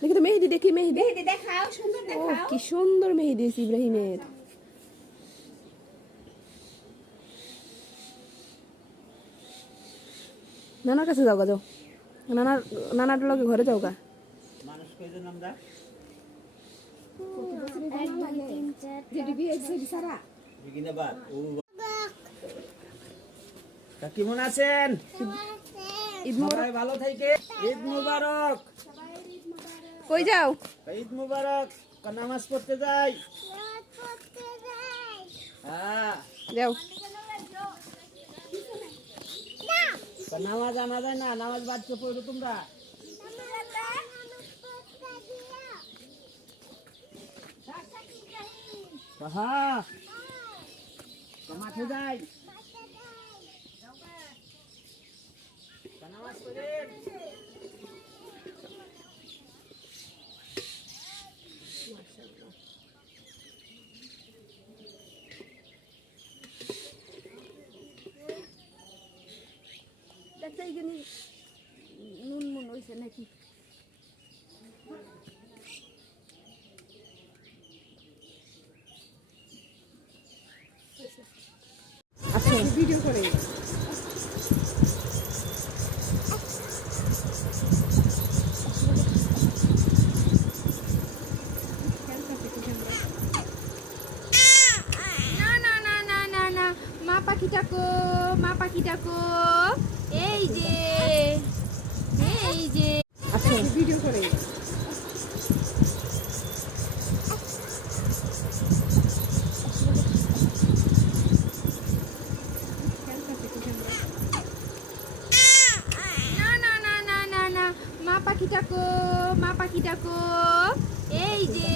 দেখি তো মেহেদি, দেখি মেহেদি। দেখাও, সুন্দর ও দেখাও। কি সুন্দর মেহেদি হয়েছে ইব্রাহিমের। নানার কাছে যাও গা, যাও নানার লগে ঘরে যাও গা। মানুষ কয়জন আমরা? বিগিনাবাদ। তা কেমন আছেন? ঈদ সবাই ভালো থেকে। ঈদ মুবারক। কই যাও? ঈদ মুবারক। নামাজ পড়তে যাই। হ্যাঁ, যাও। নামাজ আনা যায় না, নামাজ বাড়তে পড়ো তোমরা। হ্যাঁ, মাঠে যাই। নামাজ পড়ে দেখতে এখানে নুন মুন হয়েছে নাকি? আচ্ছা ভিডিও করে মা পাখিটাকো, মা পাখিটাকো, এই যে আচ্ছা ভিডিও করে মা পাখিটাকো, মা পাখিটাকো, এই যে